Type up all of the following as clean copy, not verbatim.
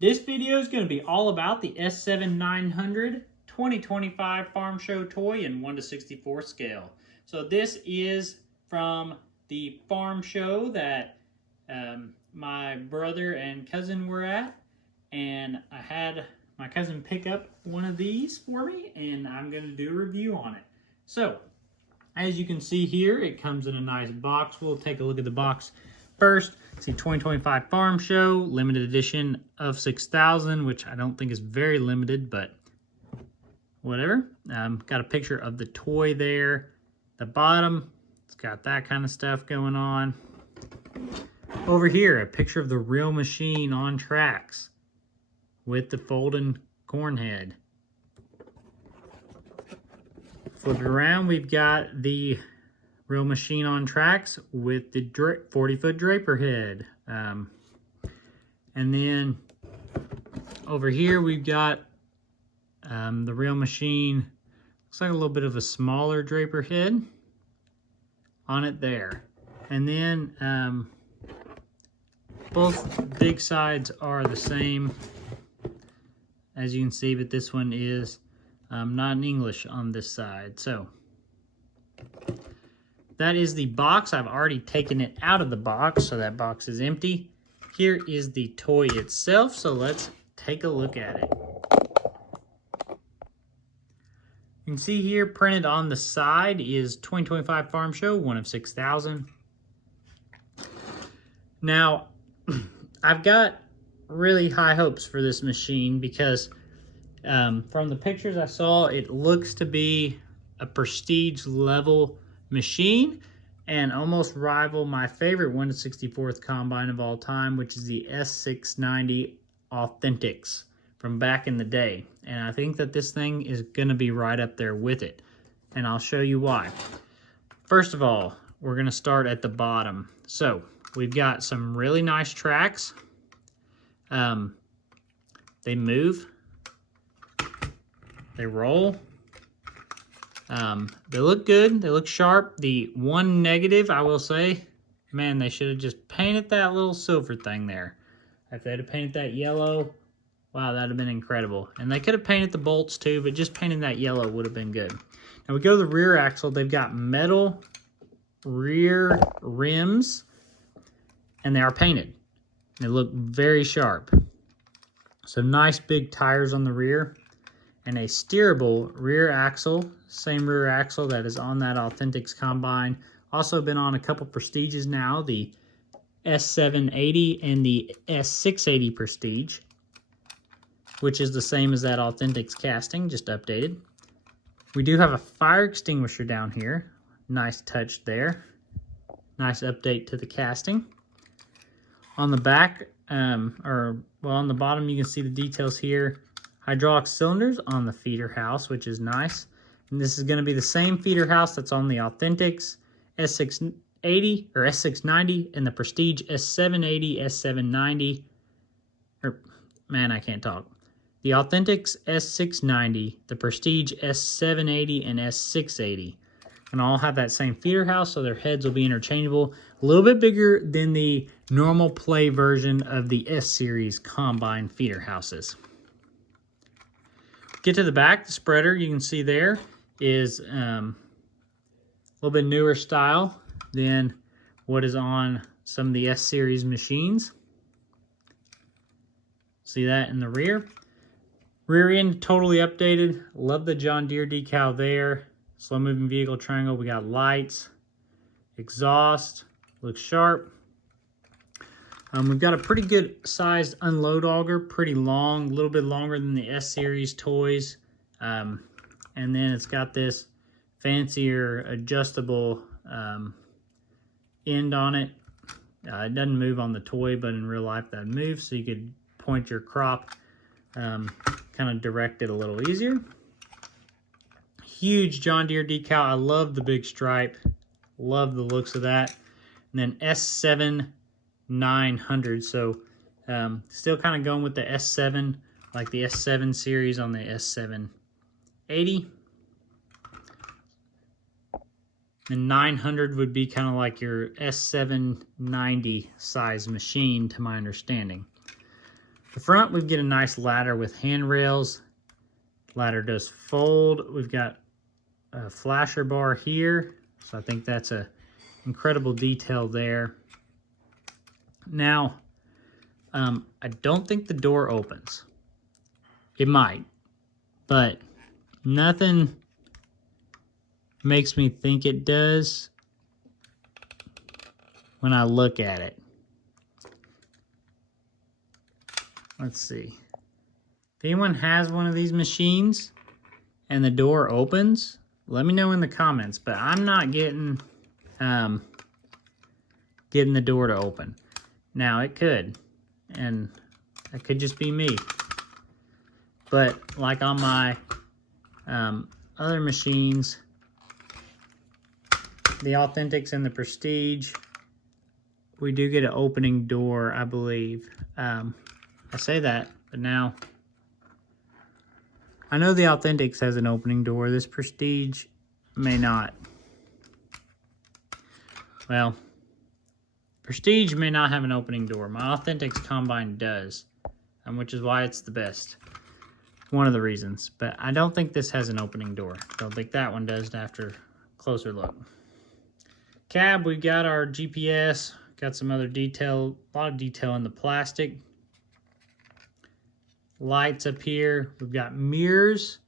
This video is going to be all about the S7 900 2025 Farm Show toy in 1:64 scale. So this is from the farm show that my brother and cousin were at, and I had my cousin pick up one of these for me, and I'm going to do a review on it. So, as you can see here, it comes in a nice box. We'll take a look at the box first. See, 2025 Farm Show, limited edition of 6,000, which I don't think is very limited, but whatever. Got a picture of the toy there. The bottom, it's got that kind of stuff going on. Over here, a picture of the real machine on tracks with the folding corn head. Flip it around, we've got the real machine on tracks with the 40-foot draper head. And then over here we've got the real machine. Looks like a little bit of a smaller draper head on it there. And then both big sides are the same, as you can see, but this one is not in English on this side. So that is the box. I've already taken it out of the box, so that box is empty. Here is the toy itself, so let's take a look at it. You can see here printed on the side is 2025 Farm Show, 1 of 6,000. Now, I've got really high hopes for this machine because from the pictures I saw, it looks to be a prestige level machine and almost rival my favorite 1/64th combine of all time, which is the S690 Authentics from back in the day. And I think that this thing is going to be right up there with it, and I'll show you why. First of all, we're going to start at the bottom. So we've got some really nice tracks. They move, they roll. They look good. They look sharp. The one negative, I will say, man, they should have just painted that little silver thing there. If they'd have painted that yellow, wow, that'd have been incredible. And they could have painted the bolts too, but just painting that yellow would have been good. Now we go to the rear axle. They've got metal rear rims, and they are painted. They look very sharp. So nice big tires on the rear, and a steerable rear axle, same rear axle that is on that Authentics combine. Also been on a couple Prestiges now, the S780 and the S680 Prestige, which is the same as that Authentics casting, just updated. We do have a fire extinguisher down here. Nice touch there. Nice update to the casting. On the back, on the bottom, you can see the details here. Hydraulic cylinders on the feeder house, which is nice. And this is going to be the same feeder house that's on the Authentics S680 or S690 and the Prestige S780, S790. Man, I can't talk. The Authentics S690, the Prestige S780, and S680. And all have that same feeder house, so their heads will be interchangeable. A little bit bigger than the normal play version of the S-Series combine feeder houses. Get to the back, the spreader you can see there is a little bit newer style than what is on some of the S-Series machines. See that in the rear. Rear end totally updated. Love the John Deere decal there. Slow moving vehicle triangle. We got lights, exhaust, looks sharp. We've got a pretty good sized unload auger, pretty long, a little bit longer than the S-Series toys. And then it's got this fancier adjustable end on it. It doesn't move on the toy, but in real life that moves, so you could point your crop, kind of direct it a little easier. Huge John Deere decal. I love the big stripe. Love the looks of that. And then S7 900. So still kind of going with the S7, like the S7 series on the S780. And 900 would be kind of like your S790 size machine, to my understanding. The front, we get a nice ladder with handrails. Ladder does fold. We've got a flasher bar here, so I think that's a incredible detail there. Now, I don't think the door opens. It might, but nothing makes me think it does when I look at it. Let's see. If anyone has one of these machines and the door opens, let me know in the comments, but I'm not getting the door to open. Now it could, and it could just be me. But like on my other machines, the Authentics and the Prestige, we do get an opening door, I believe. I say that, but now I know the Authentics has an opening door. This Prestige may not. Well, Prestige may not have an opening door. My Authentics Combine does, which is why it's the best. One of the reasons. But I don't think this has an opening door. Don't think that one does after a closer look. Cab, we got our GPS. Got some other detail, a lot of detail in the plastic. Lights up here. We've got mirrors.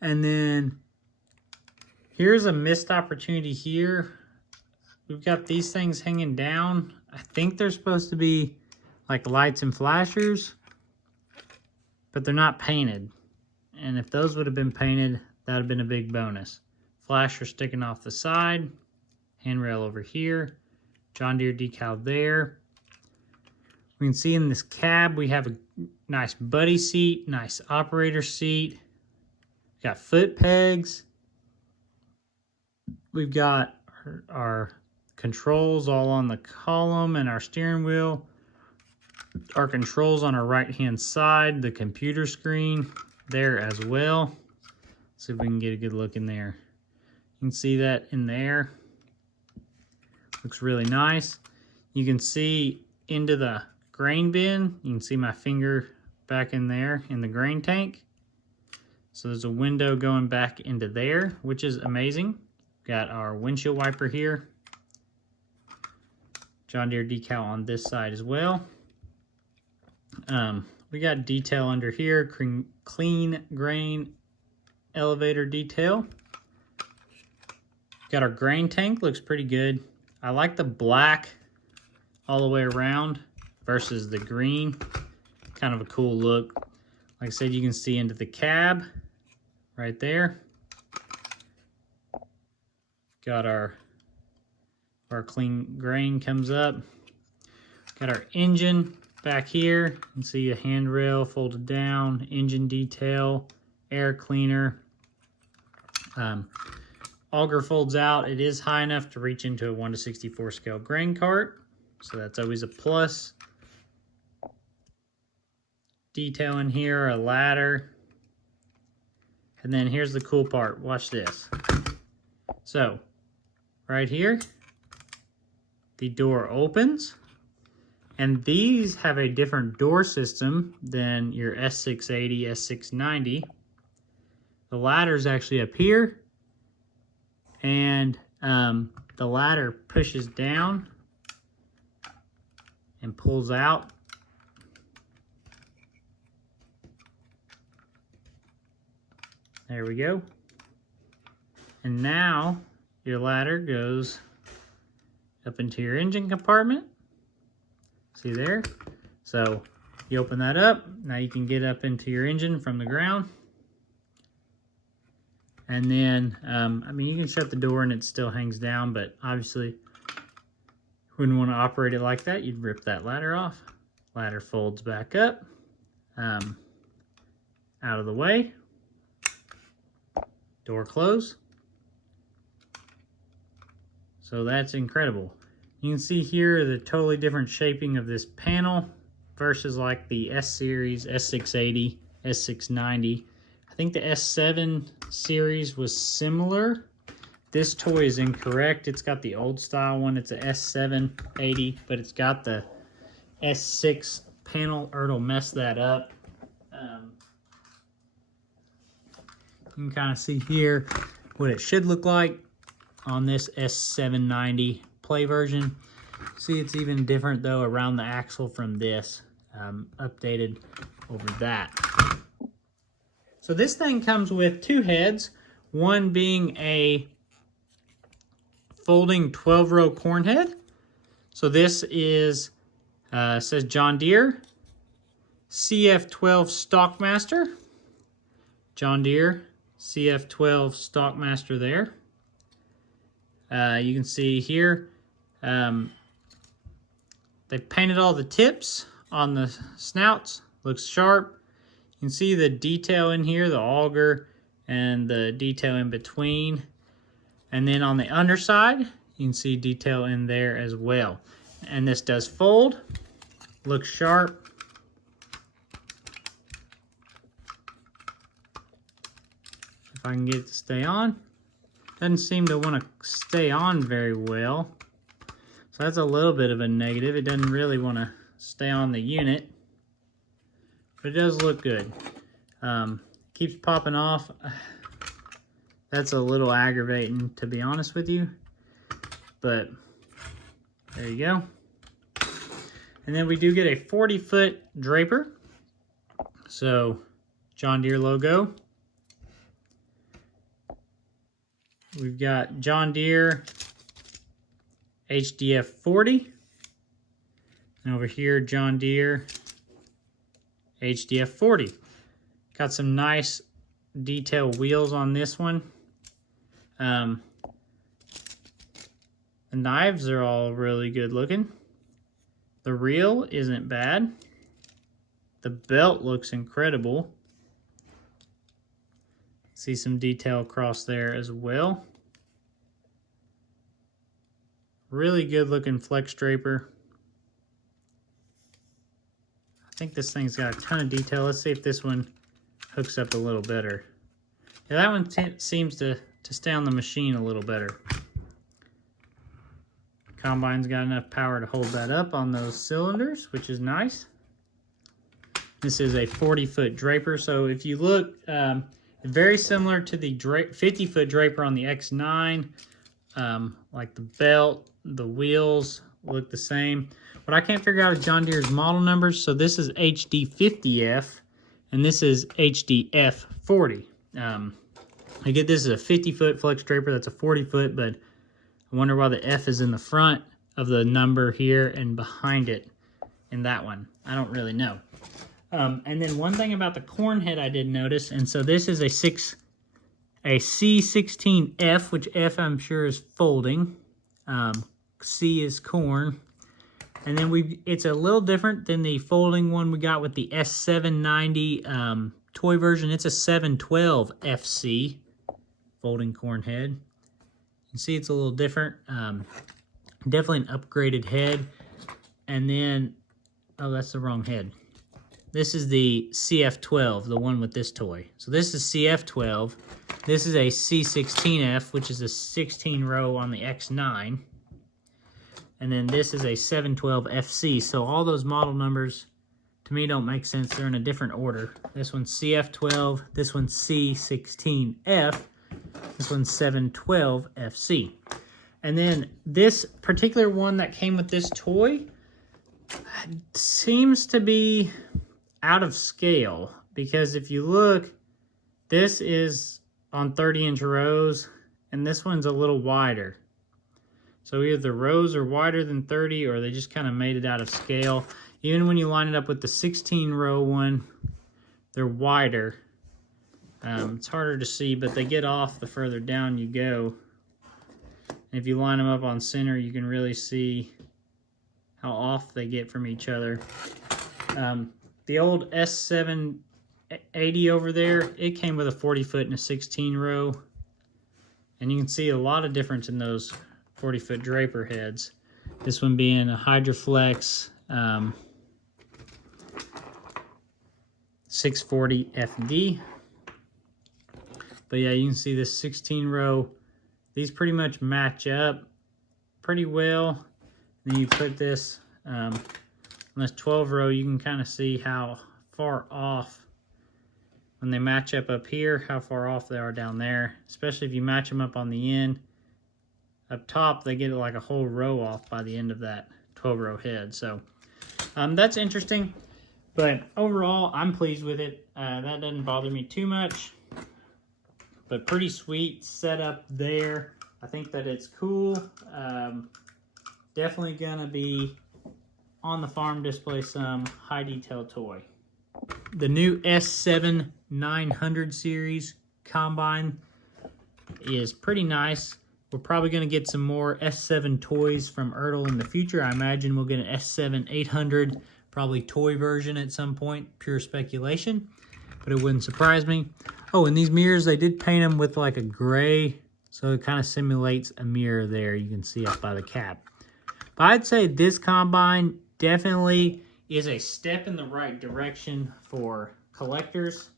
And then here's a missed opportunity here. We've got these things hanging down. I think they're supposed to be like lights and flashers, but they're not painted. And if those would have been painted, that would have been a big bonus. Flasher sticking off the side. Handrail over here. John Deere decal there. We can see in this cab we have a nice buddy seat, nice operator seat. Got foot pegs. We've got our controls all on the column and our steering wheel. Our controls on our right hand side, the computer screen there as well. See if we can get a good look in there. You can see that in there. Looks really nice. You can see into the grain bin. You can see my finger back in there in the grain tank. So there's a window going back into there, which is amazing. Got our windshield wiper here. John Deere decal on this side as well. We got detail under here, clean grain elevator detail. Got our grain tank, looks pretty good. I like the black all the way around versus the green. Kind of a cool look. Like I said, you can see into the cab right there. Got our clean grain comes up. Got our engine back here. You can see a handrail folded down, engine detail, air cleaner. Auger folds out. It is high enough to reach into a 1:64 scale grain cart, so that's always a plus. Detail in here, a ladder. And then here's the cool part. Watch this. So, right here, the door opens. And these have a different door system than your S680, S690. The ladder's actually up here. And the ladder pushes down and pulls out. There we go. And now your ladder goes up into your engine compartment. See there? So you open that up. Now you can get up into your engine from the ground. And then, I mean, you can shut the door and it still hangs down, but obviously wouldn't want to operate it like that. You'd rip that ladder off. Ladder folds back up, out of the way. Door close. So that's incredible. You can see here the totally different shaping of this panel versus like the S series, S680, S690. I think the S7 series was similar. This toy is incorrect. It's got the old style one. It's a S780, but it's got the S6 panel or it'll mess that up. You can kind of see here what it should look like on this S790 Play version. See, it's even different though around the axle from this, updated over that. So this thing comes with two heads, one being a folding 12-row corn head. So this is, says John Deere, CF12 Stockmaster. John Deere, CF12 Stockmaster there. You can see here, they painted all the tips on the snouts. Looks sharp. You can see the detail in here, the auger and the detail in between. And then on the underside, you can see detail in there as well. And this does fold, looks sharp. If I can get it to stay on. Doesn't seem to want to stay on very well. So that's a little bit of a negative. It doesn't really want to stay on the unit. But it does look good. Keeps popping off. That's a little aggravating, to be honest with you. But there you go. And then we do get a 40-foot draper. So John Deere logo. We've got John Deere HDF 40. And over here, John Deere HDF 40. Got some nice detail wheels on this one. The knives are all really good looking. The reel isn't bad. The belt looks incredible. See some detail across there as well. Really good looking flex draper. I think this thing's got a ton of detail. Let's see if this one hooks up a little better. Yeah, that one seems to stay on the machine a little better. Combine's got enough power to hold that up on those cylinders, which is nice. This is a 40-foot draper, so if you look, very similar to the 50-foot draper on the X9. Like the belt, the wheels look the same. But I can't figure out John Deere's model numbers, so this is HD50F, and this is HDF40. I get this is a 50-foot flex draper, that's a 40-foot, but I wonder why the F is in the front of the number here and behind it in that one. I don't really know. And then one thing about the corn head I did notice, and so this is a C16F, which F I'm sure is folding. C is corn. And then it's a little different than the folding one we got with the S790 toy version. It's a 712 FC folding corn head. You can see it's a little different. Definitely an upgraded head. And then, oh, that's the wrong head. This is the CF12, the one with this toy. So this is CF12. This is a C16F, which is a 16 row on the X9. And then this is a 712 FC. So all those model numbers, to me, don't make sense. They're in a different order. This one's CF12, this one's C16F, this one's 712 FC. And then this particular one that came with this toy seems to be out of scale, because if you look, this is on 30-inch rows and this one's a little wider. So either the rows are wider than 30 or they just kind of made it out of scale. Even when you line it up with the 16-row one, they're wider. It's harder to see, but they get off the further down you go. And if you line them up on center, you can really see how off they get from each other. The old S780 over there, it came with a 40-foot and a 16-row. And you can see a lot of difference in those 40-foot draper heads. This one being a Hydroflex 640 FD. But yeah, you can see this 16-row. These pretty much match up pretty well. Then you put this on this 12 row, you can kind of see how far off, when they match up here, how far off they are down there. Especially if you match them up on the end. Up top, they get like a whole row off by the end of that 12 row head. So that's interesting. But overall, I'm pleased with it. That doesn't bother me too much. But pretty sweet setup there. I think that it's cool. Definitely gonna be on the farm display some high detail toy. The new S7 900 series combine is pretty nice. We're probably going to get some more S7 toys from Ertl in the future. I imagine we'll get an S7 800, probably toy version at some point. Pure speculation, but it wouldn't surprise me. Oh, and these mirrors, they did paint them with like a gray, so it kind of simulates a mirror there. You can see up by the cap. But I'd say this combine definitely is a step in the right direction for collectors.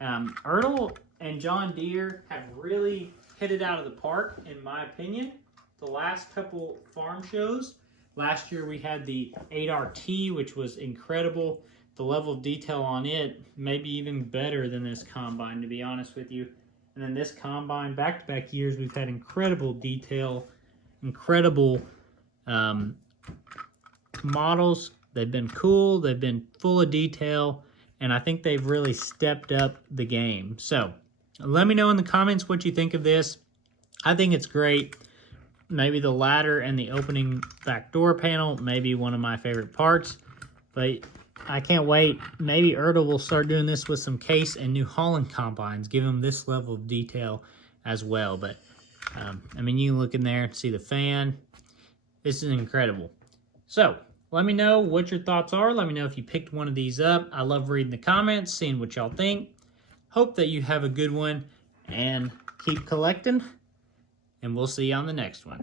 Ertl and John Deere have really hit it out of the park, in my opinion. The last couple farm shows, last year we had the 8RT, which was incredible. The level of detail on it, maybe even better than this combine, to be honest with you. And then this combine, back-to-back years, we've had incredible detail, incredible models. They've been cool, they've been full of detail, and I think they've really stepped up the game. So let me know in the comments what you think of this. I think it's great. Maybe the ladder and the opening back door panel may be one of my favorite parts, but I can't wait. Maybe Ertl will start doing this with some Case and New Holland combines, give them this level of detail as well. But I mean, you can look in there and see the fan. This is incredible. So let me know what your thoughts are. Let me know if you picked one of these up. I love reading the comments, seeing what y'all think. Hope that you have a good one and keep collecting, and we'll see you on the next one.